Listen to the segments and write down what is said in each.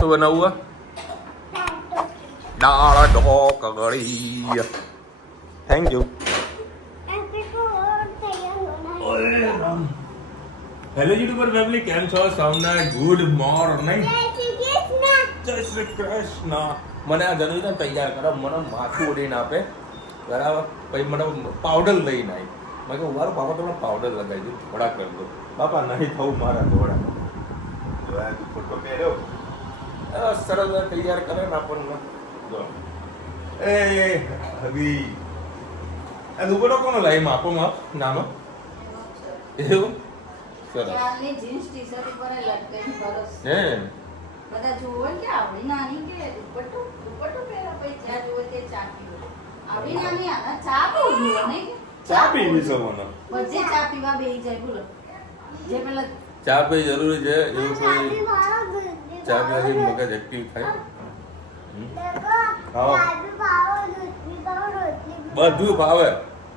શું બનાવવું? દાળ ઢોકળી. Thank you. Hello youtuber family, કેમ છો? સૌને ગુડ મોર્નિંગ. જય શ્રી કૃષ્ણ. મને આ ધનુષને તૈયાર કરો, મને માથું ઓઢીને આપે બરાબર, પછી મને પાવડર લઈને આવી. મેં કહ્યું મારું બાપા તમને પાવડર લગાવી દઉં, થોડા કરી દો. બાપા નહીં થવું મારા થોડા. ફોટો પહેર્યો સરસ તૈયાર કરે ને આપણને. એ હવી આ દુપટ્ટો કોનો લાવી? માપો માપ નાનો એવું સરસ. યારની જીન્સ ટી-શર્ટ ઉપર લટકાઈ સરસ. હે બધા જોવો કે આવડી નાની કે દુપટ્ટો પહેરા, પછી જ્યાં જોવે તે ચા પીવો. આવડી નાની આના ચા પીવું નહીં કે ચા પીવી છે મને. બધે ચા પીવા બેહી જાય બોલો. જે પેલા ચા પી જરૂરી છે એવું કોઈ ચા પીવાથી મગજ એક્ટિવ થાય. બધું ભાવે.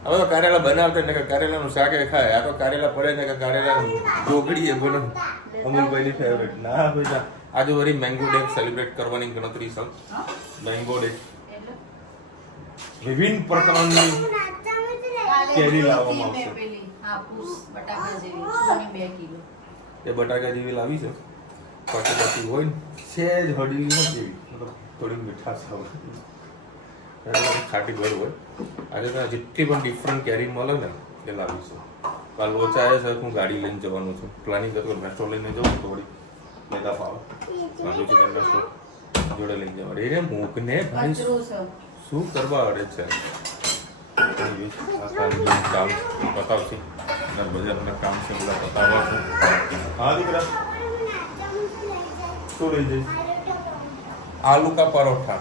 હવે તો કારેલા બનાવતા ને કારેલાનું શાક ખાય. આ તો કારેલા પડે ને કે કારેલા ઢોકળી એ બને. અમુલભાઈની ફેવરેટ. ના બેટા આજે વળી મેંગો ડે સેલિબ્રેટ કરવાની ગણતરી છે. મેંગો ડે વિભિન્ન પ્રકારની કેરી લાવવામાં આવશે. પેલી હાફૂસ બટાકા જેવી સોની 2 કિલો. એ બટાકા જેવી લાવી છે. પછી હોય ને સહેજ હળવી જેવી, મતલબ થોડી મીઠાશ આવે, ખાટી ભર હોય. આજે ત્યાં જેટલી પણ ડિફરન્ટ કેરી મળે ને એ લાવીશું. આ લોચા એ છે, હું ગાડી લઈને જવાનું છું. પ્લાનિંગ કરતો મેસ્ટ્રો લઈને જવું થોડી લેતા ફાવે. મારું ચિકન મેસ્ટ્રો જોડે લઈને જવાનું. એને મૂકને ભાઈ શું કરવા અડે છે. કામ બતાવશે બજારના કામ છે બધા બતાવવા છે. હા દીકરા શું લઈ જઈશ? આલુ કા પરોઠા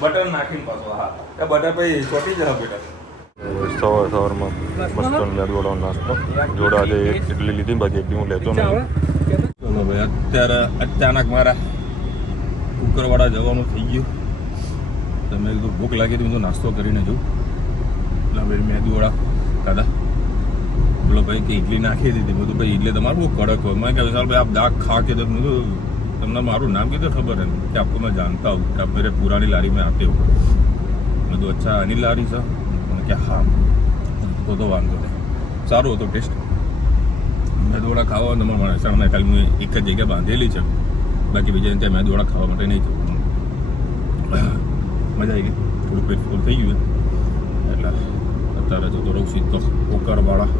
બટર નાખીને પાછો. હા એ બટર પછી ચોટી જશે બેટા. સવારમાં મસ્ત મેદવાળો નાસ્તો જોડે આજે એક ઇડલી લીધી, બાકી એક હું લેતો નહીં. ચલો ભાઈ, અત્યારે અચાનક મારા કુકરવાળા જવાનું થઈ ગયું. તો મેં કીધું ભૂખ લાગી હતી, હું તો નાસ્તો કરીને જઉં. એટલે ભાઈ મેદુવાળા દાદા બોલો ભાઈ કે ઇડલી નાખી દીધી. બધું ભાઈ ઇડલી તમારું બહુ કડક હોય. મેં કહ્યું વિશાલ ભાઈ આપ दाग खा के तो તમને મારું નામ કીધું ખબર है कि आपको मैं जानता हूँ कि आप मेरे पुरानी लारी में आते हो. मैं तो अच्छा अनिल लारी છે કે હા તો વાંધો નહીં. સારું હતો ટેસ્ટ. મેદુવાળા ખાવા તમારે મહેસાણામાં ખાલી મેં એક જ જગ્યા બાંધેલી છે, બાકી બીજા ત્યાં મેદુવાળા ખાવા માટે નહીં જવાનું. મજા આવી ગઈ, થોડું પેટ ફૂલ થઈ ગયું એટલે અત્યારે જતો રહું સીધો કુકરવાળા.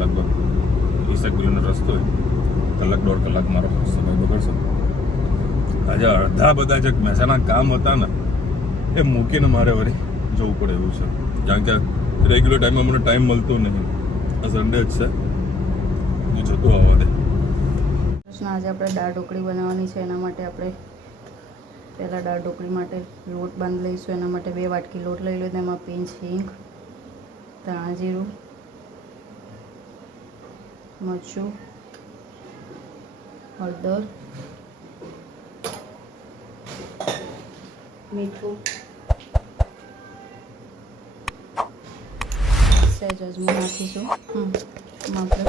લગભગ 20 કિલોમીટર રસ્તો હોય, કલાક 1.5 કલાક મારો સમય બગડશે. આજે અડધા બધા જે મહેસાણા કામ હતા ને એ મૂકીને મારે વળી જવું પડે એવું છે, કારણ કે રેગ્યુલર ટાઈમમાં મને ટાઈમ મળતો નહીં. આ સન્ડે જ છે, હું જતો આવવા દે. આજે આપણે દાળ ઢોકળી બનાવવાની છે. એના માટે આપણે પહેલાં દાળ ઢોકળી માટે લોટ બાંધી લઈશું. એના માટે 2 વાટકી લોટ લઈ લો. તેમાં પીંચ, હિંગ, ધાણા જીરું, મરચું, હળદર, મીઠું, સહેજ અજમો નાખીશું. આપણે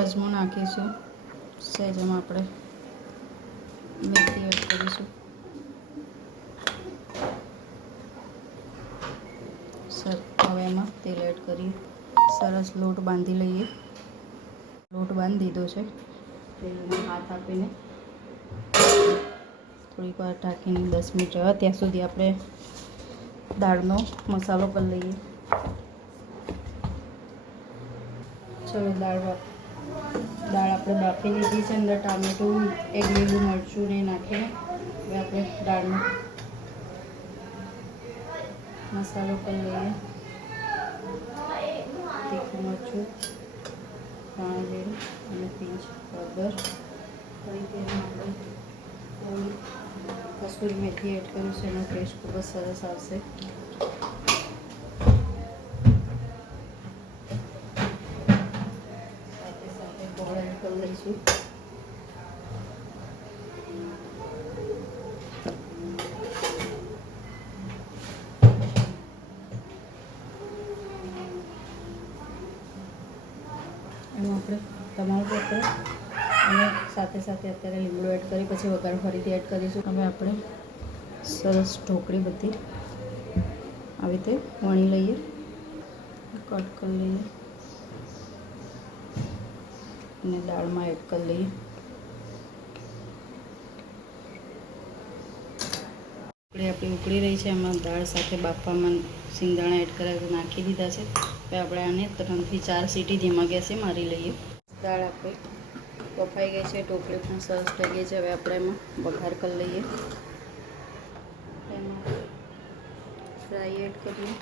અજમો નાખીશું. સહેજ એમાં આપણે મેથી એડ કરીશું. સર હવે એમાં તેલ એડ કરી સરસ લોટ બાંધી લઈએ. લોટ બાંધી દીધો છે. તેલમાં હાથ આપીને થોડીક વાર ઢાંકીને 10 મિનિટ રહે ત્યાં સુધી આપણે દાળનો મસાલો કરી લઈએ. ચલો દાળ આપણે બાફી લીધી છે. અંદર ટામેટું, એક લીલું મરચું ને નાખીને હવે આપણે દાળનો મસાલો કરી લઈએ. તીખું મરચું, ધાણા જીરું અને પીંચ, હળદર. ફરી તેમાં આપણે થોડી કસૂરી મેથી એડ કર્યું છે. એનો ટેસ્ટ ખૂબ જ સરસ આવશે. સાથે સાથે ગોળ એડ કરી લઈશું. એમાં આપણે તમારું એડ કરો અને સાથે સાથે અત્યારે લીમડો એડ કરી પછી વઘાર ફરીથી એડ કરીશું. હવે આપણે સરસ ઢોકળી બધી આવી રીતે વણી લઈએ, કટ કરી લઈએ અને દાળમાં એડ કરી લઈએ. આપણી ઉકળી રહી છે, એમાં દાળ સાથે બાફવામાં સિંગદાણા એડ કર્યા નાખી દીધા છે. હવે આપણે આને 3 થી 4 સીટી ધીમા ગેસે મારી લઈએ. દાળ આપણી બફાઈ ગઈ છે, ઢોકળી પણ સરસ થઈ ગઈ છે. હવે આપણે એમાં વઘાર કરી લઈએ, એમાં ફ્રાય એડ કરીએ,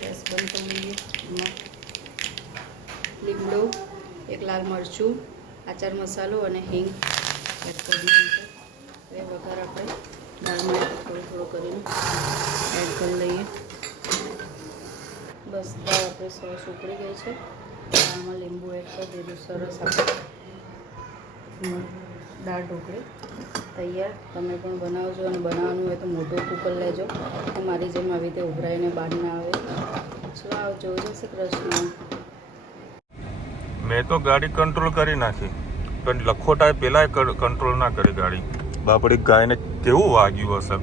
ગેસ બંધ કરી લઈએ. એમાં લીમડો, 1 લાલ મરચું, આચાર મસાલો અને હિંગ એડ કરી દીધું છે. હવે વઘાર આપણે દાળમાં થોડો કરીને એડ કરી લઈએ. બસ દાળ આપણે સરસ ઉકળી ગઈ છે. દાળમાં લીંબુ એડ કરી દીધું. સરસ આપણે દાળ ઢોકળી તૈયાર. તમે પણ બનાવજો અને બનાવવાનું હોય તો મોટું કુકર લેજો, મારી જેમ આવી રીતે ઉભરાઈને બહાર ના આવે. ચલો આવજો. જય શ્રી કૃષ્ણ. મેં તો ગાડી કંટ્રોલ કરી નાખી, પણ લખોટાએ પેલા કંટ્રોલ ના કરી ગાડી. બાપડી ગાયને કેવું વાગ્યું હશે,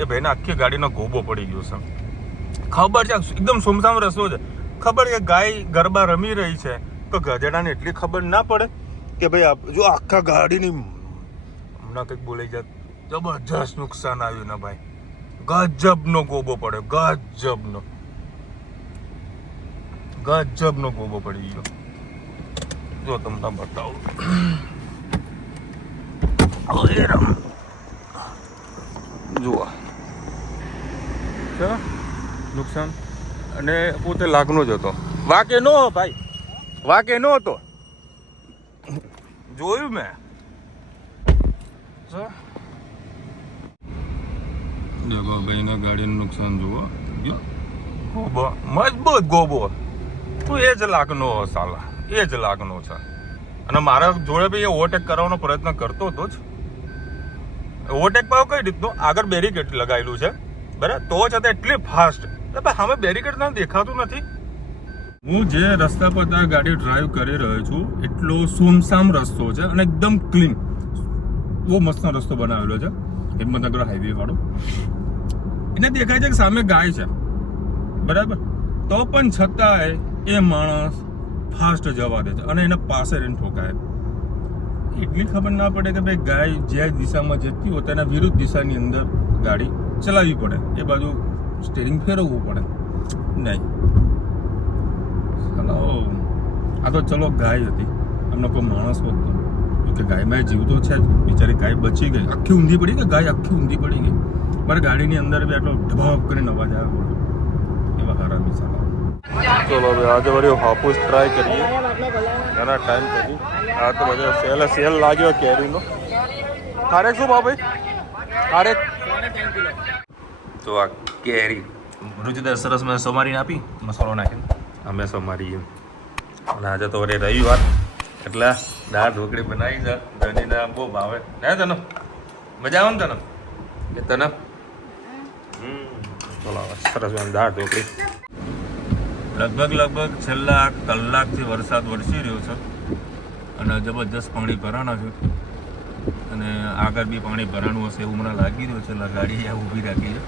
એ ભાઈને આખી ગાડીનો ગોબો પડી ગયો છે. ખબર છે એકદમ સુમસામ રસ્તો છે, ખબર કે ગાય ગરબા રમી રહી છે, તો ગધેડાને એટલી ખબર ના પડે કે ભાઈ જો આખા ગાડીની હમણાં કંઈક બોલાઈ જાય, જબરજસ્ત નુકસાન આવ્યું ને ભાઈ. ગજબનો ગોબો પડ્યો, ગજબનો ગોબો પડી ગયો. જો તમને બતાવું, જુઓ નુકસાન. અને પોતે લાગનો જ હતો, વાકે નો ભાઈ, વાકે નો હતો, જોયું મેં. દેખો ભાઈના ગાડીનું નુકસાન જુઓ, ગોબો મજબૂત ગોબો. તું એ જ લાગનો સાલા, એ જ લાગનો છે. અને મારા જોડે બી એ ઓવરટેક કરવાનો પ્રયત્ન કરતો હતો જ. ઓવરટેક પર કઈ રીતનો આગળ બેરિકેડ લગાવેલું છે બરાબર, તો છતાં એટલી ફાસ્ટ સામે બેરિકેડ ના દેખાતું નથી. હું જે રસ્તા પર ગાડી ડ્રાઈવ કરી રહ્યો છું, એટલો સુમસામ રસ્તો છે અને એકદમ ક્લીન, બહુ મસ્ત રસ્તો બનાવેલો છે હિંમતનગર હાઈવે વાળો. એને દેખાય છે કે સામે ગાય છે બરાબર, તો પણ છતાંય એ માણસ ફાસ્ટ જવા દે છે અને એના પાસે રહીને ઠોકાય. એટલી ખબર ના પડે કે ભાઈ ગાય જે દિશામાં જતી હોય તેના વિરુદ્ધ દિશાની અંદર ગાડી ચલાવવી પડે, એ બાજુ સ્ટીરિંગ ફેરવવું પડે નહીં. આ તો ચલો ગાય હતી, અમને કોઈ માણસ હોત તો કે ગાયમાં જીવ તો છે જ, બિચારી ગાય બચી ગઈ. આખી ઊંધી પડી ગઈ ગાય, આખી ઊંધી પડી ગઈ. મારી ગાડીની અંદર બી આટલો ઢબાબ કરીને અવાજ આવ્યો, એવા હરામી સાલા. ચલો હવે આજે વળી હાપુસ ટ્રાય કરીએ, ઘણા ટાઈમ પછી. આ તો બધો સેલ લાગ્યો કેરીનો. ખારેક શું ભાવ ભાઈ? ખારેક તો આ કેરી રુચિદાર સરસ મેં સોમારીને આપી, મસાલો નાખીને અમે સોમારી એમ. અને આજે તો વળી રવિવાર એટલે દાળ ઢોકળી બનાવી છે. ધનીને બહુ ભાવે ને તને, મજા આવે ને તને એ તને. ચલો સરસ દાળ ઢોકળી. લગભગ છેલ્લા કલાકથી વરસાદ વરસી રહ્યો છે અને જબરજસ્ત પાણી ભરાણા છે. અને આગળ બી પાણી ભરાણું હશે એવું મને લાગી રહ્યું છે. એટલે ગાડી અહીંયા ઊભી રાખી છે.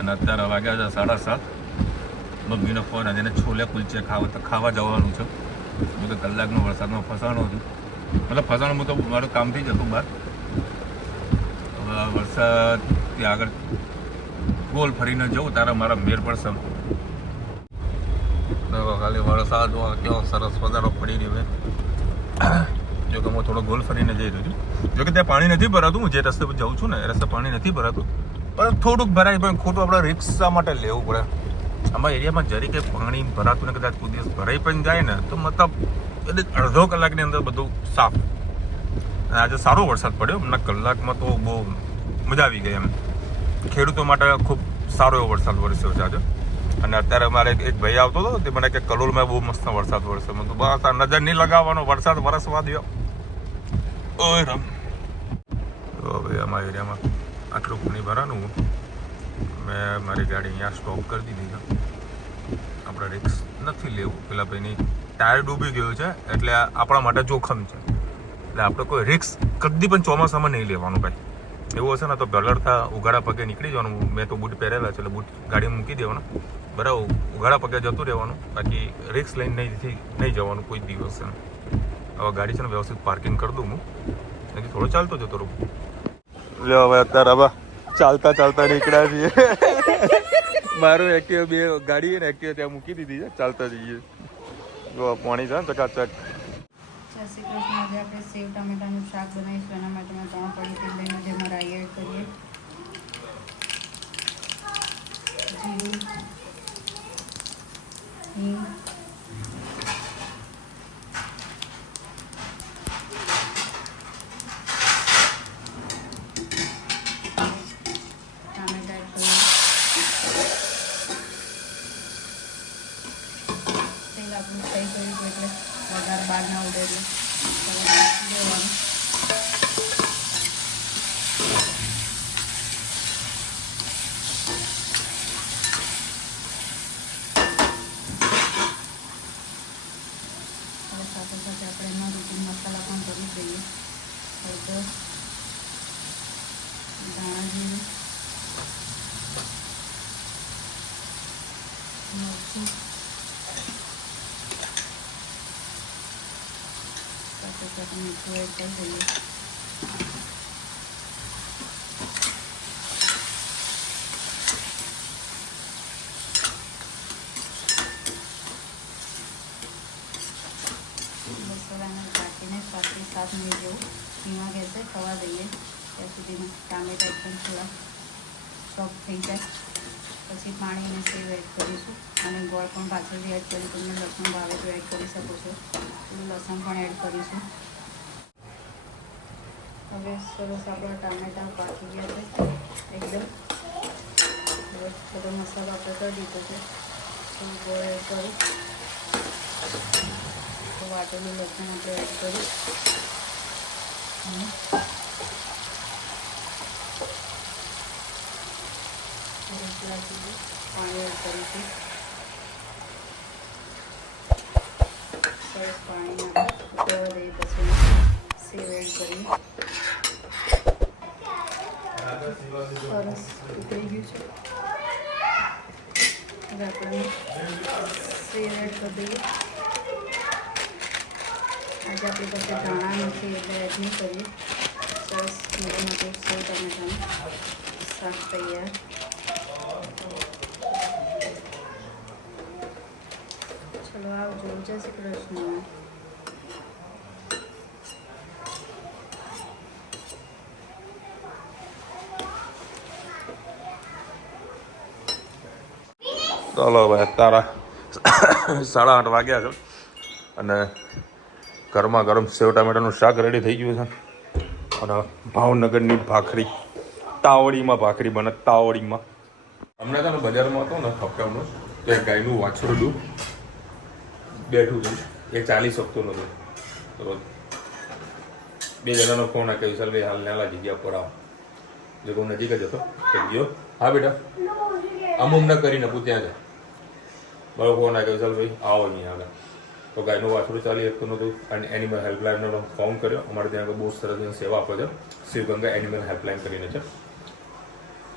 અને અત્યારે વાગ્યા છે 7:30. મમ્મીનો ફોન આજે એને છોલે કુલચે ખાવા જવાનું છે. હું તો કલાકનો વરસાદમાં ફસાણો છું, મતલબ ફસાણો હું તો મારું કામથી જ હતું બહાર. હવે વરસાદ ત્યાં આગળ ગોલ ફરીને જવું તારે મારા મેર પડશે. ખાલી વરસાદ કેવો સરસ વધારો પડી રહ્યો. જો કે હું થોડો ગોલ ફરીને જઈ રહ્યો છું. જો કે ત્યાં પાણી નથી ભરાતું, હું જે રસ્તે પર જાઉં છું ને એ રસ્તે પાણી નથી ભરાતું, પણ થોડુંક ભરાય. પણ ખોટું આપણે રિક્ષા માટે લેવું પડે. અમારા એરિયામાં જરી કંઈ પાણી ભરાતું ને કદાચ કોઈ દિવસ ભરાઈ પણ જાય ને તો મતલબ અડધો કલાકની અંદર બધું સાફ. અને આજે સારો વરસાદ પડ્યો, હમણાં કલાકમાં તો બહુ મજા આવી ગઈ. એમ ખેડૂતો માટે ખૂબ સારો એવો વરસાદ વરસ્યો છે આજે. અને અત્યારે મારે એક ભાઈ આવતો હતો, તે મને કે કલોલમાં બહુ મસ્ત વરસાદ વરસ્યો. મેં તો બસ આ નજર નહીં લગાવવાનો, વરસાદ વરસવા દો. ઓય રમ તો હવે અમારા એરિયામાં આટલું પાણી ભરાનું મેં મારી ગાડી અહીંયા સ્ટોપ કરી દીધી છે. આપણે રિક્સ નથી લેવું. પેલા ભાઈની ટાયર ડૂબી ગયું છે એટલે આપણા માટે જોખમ છે. એટલે આપણે કોઈ રિક્સ કદી પણ ચોમાસામાં નહીં લેવાનું ભાઈ. એવું હશે ને તો ગલડતા ઉઘાડા પગે નીકળી જવાનું. મેં તો બૂટ પહેરેલા છે એટલે બૂટ ગાડી મૂકી દેવાના બરાબર. ઉઘાડા પગે જતું રહેવાનું. બાકી રિક્સ લઈને નહીં જવાનું કોઈ દિવસ. હવે ગાડી છે ને વ્યવસ્થિત પાર્કિંગ કરી દઉં હું. નથી થોડો ચાલતો જતો રહું. લ્યો હવે અત્યારે હવે ચાલતા નીકળ્યા છીએ. મારું એક્ટિવ બે ગાડી ને એક્ટિવ ત્યાં મૂકી દીધી છે. ચાલતા જઈએ. જો પાણી છે ને ચકાચક. જય શ્રી કૃષ્ણ. આજે આપણે સેવ ટામેટાનું શાક બનાવીશું. એના માટે મેં 3 પડી તેલ લઈને જેમાં રાઈ એડ કરીએ, જીરું, હિંગ, ટામેટા એડ કરીએ. તેલ આપણું થઈ ગયું છે એટલે વઘાર બહાર ના ઉડે એટલે લેવાનું. હવે સાથે સાથે આપણે એમાં રૂટીન મસાલા પણ કરી દઈએ. હળદર, ધાણા જીરું, મરચું, સાથે સાથે મીઠું એડ કરી દઈએ. મસાલાને ઢાંકીને 7 થી 7 મિનિટ જેવું ધીમા ગેસે થવા દઈએ. ત્યાં સુધીમાં ટામેટા એકદમ થોડા સોફ્ટ થઈ જાય. પછી પાણી અને સેવ એડ કરીશું. અને ગોળ પણ પાછળથી એડ કરી. તમને લસણ ભાવે તો એડ કરી શકો છો. થોડું લસણ પણ એડ કરીશું. હવે સરસ આપણા ટામેટા પાકી ગયા છે એકદમ. હવે બધો મસાલો આપણે કરી દીધો છે. થોડું ગોળ એડ કરી, તો વાટેલું લસણ આપણે એડ કરી પાણી એડ કરીશું. સરસ પાણીને ઉકળવા દઈએ. પછી સેવ એડ કરીએ. સરસ ઉકળી ગયું છે. હવે આપણે સેવ એડ કરી દઈએ. આજે આપણી પાસે ધાણા નથી એટલે એડ નહીં કરીએ. સરસ મજાનું સેવ ટામેટાનું શાક તૈયાર. ચલો આવજો. જય શ્રી કૃષ્ણ. ચાલો ભાઈ તારા 8:30 વાગ્યા છે અને ગરમા ગરમ સેવ ટામેટાનું શાક રેડી થઈ ગયું છે. અને ભાવનગરની ભાખરી, તાવડીમાં ભાખરી બને. તાવડીમાં અમને છે ને બજારમાં હતો ને હપ્તામાં તો એક ગાયનું વાછરડું બેઠું હતું. એ 40 શકતું નતું. તો 2 જણાનો ફોન આ કહ્યું ચાલ ભાઈ હાલ નાલા જગ્યા પર આવો. જો કોઈ નજીક જ હતો કે ગયો. હા બેટા અમને કરીને પૂછ્યા છે. બરાબર ફોન આ કહ્યું ચાલ ભાઈ આવો અહીંયા આગળ. તો ગાયનું વાછરું 40 શકતું નહોતું. અને એનિમલ હેલ્પલાઇનનો ફોન કર્યો. અમારે ત્યાં આગળ બહુ સરસ સેવા આપે છે. શિવગંગા એનિમલ હેલ્પલાઇન કરીને છે.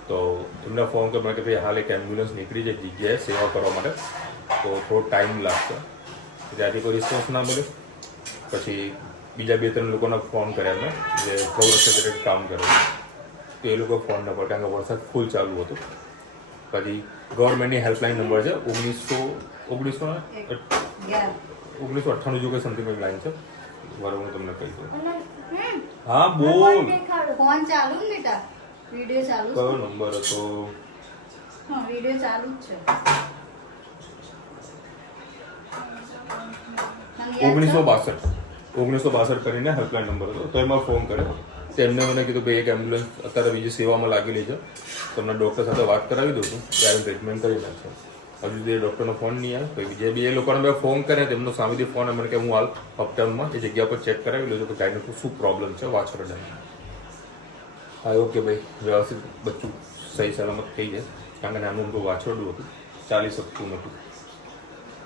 તો એમને ફોન કર્યો કે ભાઈ હાલ એક એમ્બ્યુલન્સ નીકળી જાય જગ્યાએ સેવા કરવા માટે, તો થોડો ટાઈમ લાગશે. ત્યાંથી કોઈ રિસ્પોન્સ ના મળ્યો. પછી બીજા 2-3 લોકોને ફોન કર્યા મેં જે ગૌરક્ષક કામ કરે તો એ લોકો ફોન નંબર, કારણ કે વરસાદ ફૂલ ચાલુ હતો. પછી ગવર્મેન્ટની હેલ્પલાઇન નંબર છે 1998 જો કંઈ સમથિંગ લાઈન છે. બરાબર હું તમને કહી દઉં. હા બોલ. ફોન ચાલુ ને બેટા? વિડિયો ચાલુ છે. કયો નંબર હતો? હા વિડિયો ચાલુ જ છે. 1962 કરીને હેલ્પલાઇન નંબર હતો. તો એમાં ફોન કર્યો. તેમને મને કીધું ભાઈ એક એમ્બ્યુલન્સ અત્યારે બીજી સેવામાં લાગેલી છે, તમને ડૉક્ટર સાથે વાત કરાવી દઉં છું, ત્યારે ટ્રીટમેન્ટ કરી નાખશે. હજુ સુધી ડૉક્ટરનો ફોન નહીં આવે. પછી બીજે 2 લોકોને મેં ફોન કર્યા, તેમનો સામેથી ફોન મને કે હું હાલ અપટાઉનમાં એ જગ્યા પર ચેક કરાવી લઉં છું તો ગાયનું શું પ્રોબ્લેમ છે વાછરડાને. હા ઓકે ભાઈ, વ્યવસ્થિત બચ્ચું સહી સલામત થઈ જાય. કારણ કે નાનું તો વાછરડું હતું, ચાલી શકતું નહોતું.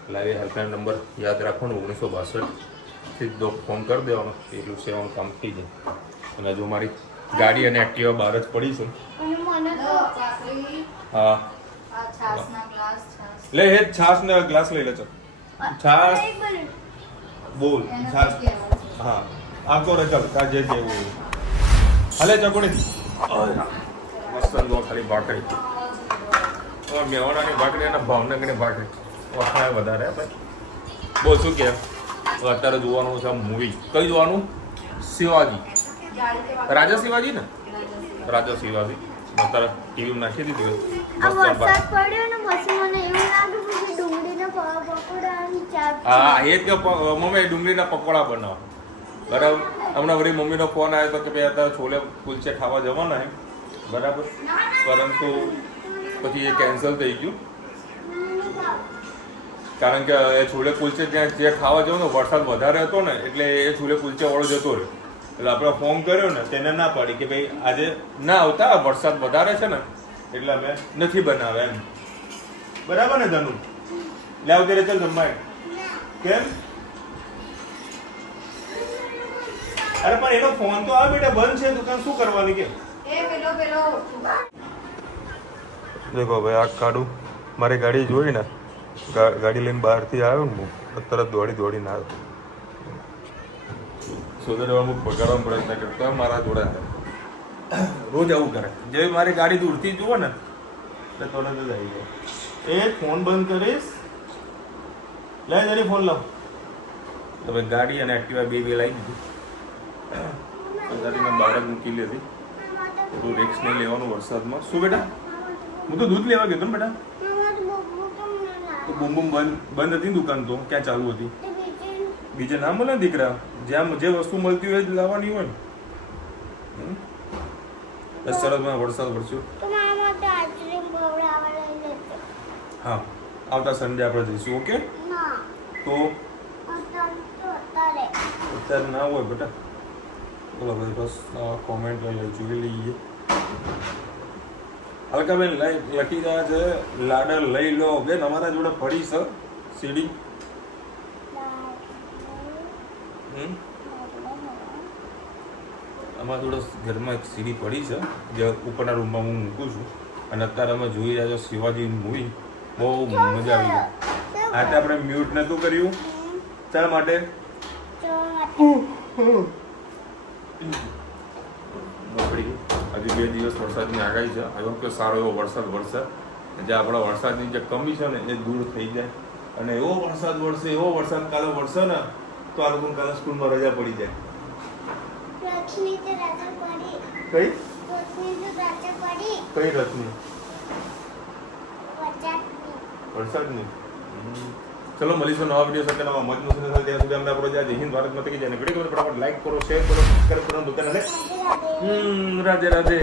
એટલે એ હેલ્પલાઇન નંબર યાદ રાખવાનો 1962 સીધો ફોન કરી દેવાનો, એટલું સેવાનું કામ થઈ જાય. અને જો મારી ગાડી અને એક્ટિવા બહાર જ પડી છે. હા લે હે છાસ ને ગ્લાસ લઈ લેજો. છાસ બોલ છાસ. હા આવતો રે ચાલ તાર જે જેવું હાલે ચકોડી મસ્ત લો ખાલી ભાખરી. મેવાડાની ભાખરી અને ભાવનગરની ભાખરી વખાણે વધારે ભાઈ. બોલ શું કે અત્યારે જોવાનું છે મૂવી. કઈ જોવાનું? શિવાજી, રાજા શિવાજી ને, રાજા શિવાજી અત્યારે ટીવી નાખી દીધું. હા એ જ કે મમ્મી ડુંગળીના પકોડા બનાવો. બરાબર. હમણાં વળી મમ્મીનો ફોન આવ્યો હતો કે ભાઈ અત્યારે છોલે કુલચે ખાવા જવાના હે. બરાબર. પરંતુ પછી એ કેન્સલ થઈ ગયું. કારણ કે એ છોલે કુલચે ત્યાં જે ખાવા જવાનું વરસાદ વધારે હતો ને એટલે એ છોલે કુલચે વાળો જતો રહ્યો. એટલે આપણે ફોન કર્યો ને તેને ના પાડી કે ભાઈ આજે ના આવતા, વરસાદ વધારે છે ને એટલે અમે નથી બનાવે એમ. બરાબર ને ધનુ? લે આવતી રે ચાલ જમવા. કેમ? અરે પણ એનો ફોન તો આ બેટા બંધ છે, દુકાન શું કરવાની કે? દેખો ભાઈ આ કાઢું મારી ગાડી જોઈ ને, ગાડી લઈને બહારથી આવ્યો ને હું તરત દોડીને આવ્યો. સોદરવાનું પકડવાનો પ્રયત્ન કરતો મારા જોડે રોજ આવું કરે. જે મારી ગાડી દૂરથી જુઓ ને એટલે તરત જ આવી જાય. એ ફોન બંધ કરીશ, લે જરી ફોન લાવ. તમે ગાડી અને એક્ટિવા બે લાવી દીધી. ગાડીને બહાર જ મૂકી લીધી. થોડું રિક્સ નહીં લેવાનું વરસાદમાં. શું બેટા? હું તો દૂધ લેવા ગયો ને બેટા. તો બૂમ બૂમ બંધ હતી દુકાન તો ક્યાં ચાલુ હતી? બીજે ના મળે દીકરા, જ્યાં જે વસ્તુ મળતી હોય જ લાવવાની હોય. બસ સરસમાં વરસાદ વરસ્યો. હા આવતા સન્ડે આપણે જઈશું. ઓકે તો અત્યારે ના હોય બેટા. બોલો ભાઈ બસ કોમેન્ટ જોઈ લઈએ. હલકાબેન લખી રહ્યા છે લાડર લઈ લો. બેન અમારા જોડે પડી છે સીડી. અમારા જોડે ઘરમાં એક સીડી પડી છે જે ઉપરના રૂમમાં હું મૂકું છું. અને અત્યારે અમે જોઈ રહ્યા છો શિવાજી મૂવી. બહુ મજા આવી ગઈ. આજે આપણે મ્યુટ નહોતું કર્યું. શા માટે? હજી 2 દિવસ વરસાદની આગાહી છે. હવે કે સારો એવો વરસાદ વરસે, જે આપણા વરસાદની જે કમી છે ને એ દૂર થઈ જાય. અને એવો વરસાદ વરસે, એવો વરસાદ કાલે વરસે ને તો આ લોકોને કાલે સ્કૂલમાં રજા પડી જાય. કઈ કઈ રથની? વરસાદની. ચલો મળીશું નવા વિડીયો સાથે, નવા મત મુસ્લિમ સાથે. ત્યાં સુધી અમને આપણો જય હિન્દ ભારત માતા કી જય. વિડીયો ફટાફટ લાઈક કરો, શેર કરો, સબસ્ક્રાઇબ કરો. દુકાન રાધે રાધે.